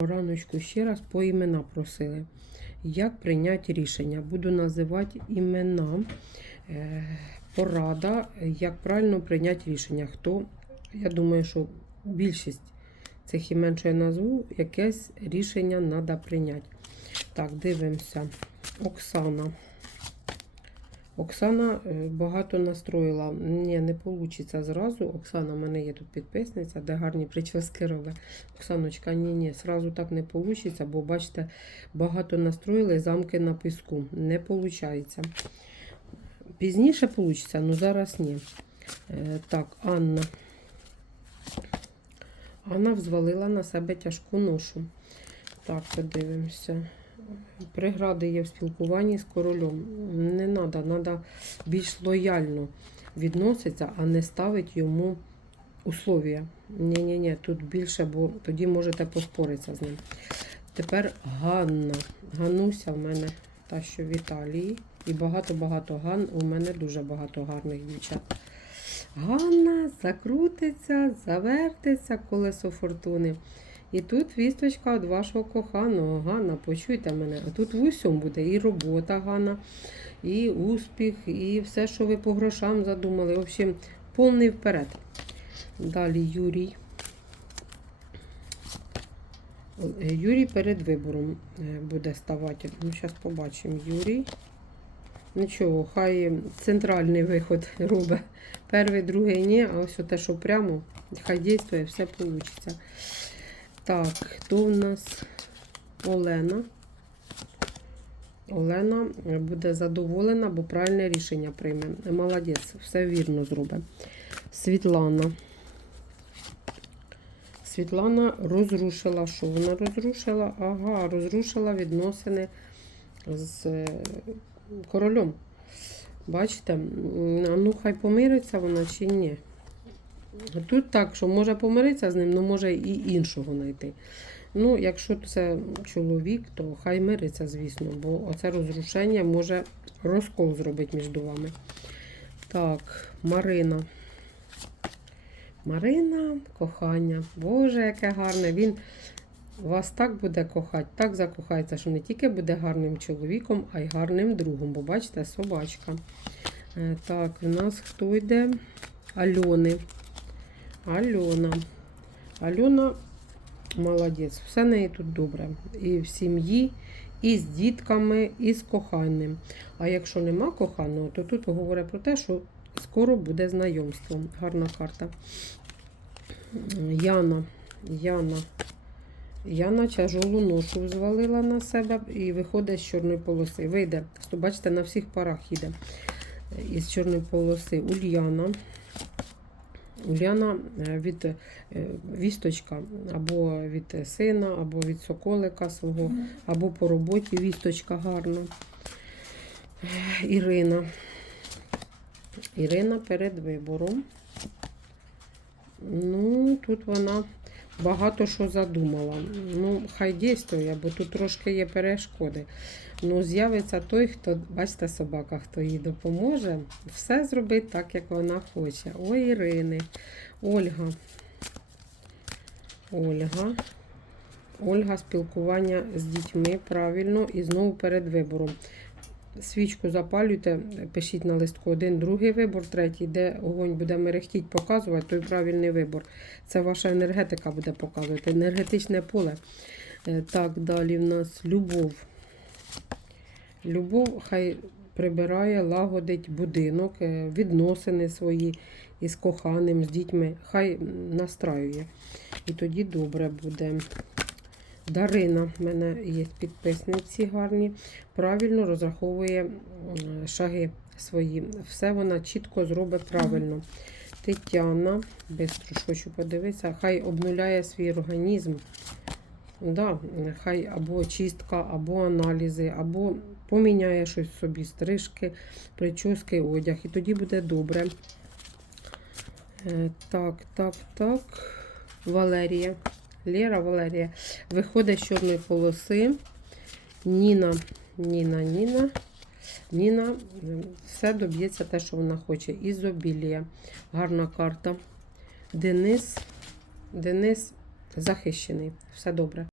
Раночку ще раз по імена просили. Як прийняти рішення? Буду називати імена. Е, Порада, як правильно прийняти рішення. Хто, я думаю, що більшість цих імен, що я назву, якесь рішення треба прийняти. Так, дивимося. Оксана. Оксана е, багато настроїла. Ні, не вийде зразу. Оксана, в мене є тут підписниця, де гарні прически робить. Оксаночка, ні, ні, зразу так не вийде, бо бачите, багато настроїли замки на піску. Не виходить. Пізніше вийде, але зараз ні. Е, Так, Анна. Анна взвалила на себе тяжку ношу. Так, подивимося. Прегради є в спілкуванні з королем. Не треба, треба більш лояльно відноситися, а не ставити йому условия. Ні-ні-ні, тут більше, бо тоді можете поспоритися з ним. Тепер Ганна. Гануся в мене та, що в Італії. І багато-багато Ган. У мене дуже багато гарних дівчат. Ганна закрутиться, завертиться колесо фортуни. І тут вісточка від вашого коханого. Ганна, почуйте мене. А тут в усьому буде і робота Ганна, і успіх, і все, що ви по грошам задумали. В общем, повний вперед. Далі Юрій. Е, Юрій перед вибором е, буде ставати. Ну, зараз побачимо. Юрій. Нічого, хай центральний виход робить. Перший, другий ні, а ось те, що прямо, хай дійствує, все вийде. Так, хто в нас Олена? Олена буде задоволена, бо правильне рішення прийме. Молодець, все вірно зробить. Світлана. Світлана розрушила. Що вона розрушила? Ага, розрушила відносини з е, королем. Бачите? Ну хай помириться вона чи ні. Тут так, що може помиритися з ним, але може і іншого знайти. Ну, якщо це чоловік, то хай мириться, звісно, бо оце розрушення може розкол зробити між вами. Так, Марина. Марина, кохання. Боже, яке гарне. Він вас так буде кохати, так закохається, що не тільки буде гарним чоловіком, а й гарним другом. Бо бачите, собачка. Е, Так, у нас хто йде? Альони. Альона. Альона молодець. Все неї тут добре. І в сім'ї, і з дітками, і з коханим. А якщо нема коханого, то тут говорить про те, що скоро буде знайомство. Гарна карта. Яна. Яна. Яна тяжолу ношу взвалила на себе і виходить з чорної полоси. Вийде, бачите, на всіх парах їде із чорної полоси. Ульяна. Уляна е, від е, вісточка або від сина, або від соколика свого, або по роботі вісточка гарна. Ірина. Ірина перед вибором. Ну, тут вона багато що задумала. Ну, хай дійствує, бо тут трошки є перешкоди. Ну, з'явиться той, хто, бачите, собака, хто їй допоможе, все зробить так, як вона хоче. Ой, Ірини, Ольга. Ольга. Ольга спілкування з дітьми правильно і знову перед вибором. Свічку запалюйте, пишіть на листку один, другий вибор, третій, де огонь буде мерехтіть, показувати, той правильний вибор. Це ваша енергетика буде показувати, енергетичне поле. Е, Так, далі в нас любов. Любов хай прибирає, лагодить будинок, е, відносини свої із коханим, з дітьми. Хай настраює. І тоді добре буде. Дарина, в мене є підписниці гарні, правильно розраховує шаги свої. Все вона чітко зробить правильно. Тетяна, бистро хочу подивитися, хай обнуляє свій організм. Да, хай або чистка, або аналізи, або поміняє щось собі, стрижки, прически, одяг. І тоді буде добре. Е, Так, так, так. Валерія. Лера Валерія. Виходить з чорної полоси. Ніна, Ніна, Ніна. Ніна все доб'ється те, що вона хоче. Ізобілія. Гарна карта. Денис. Денис захищений. Все добре.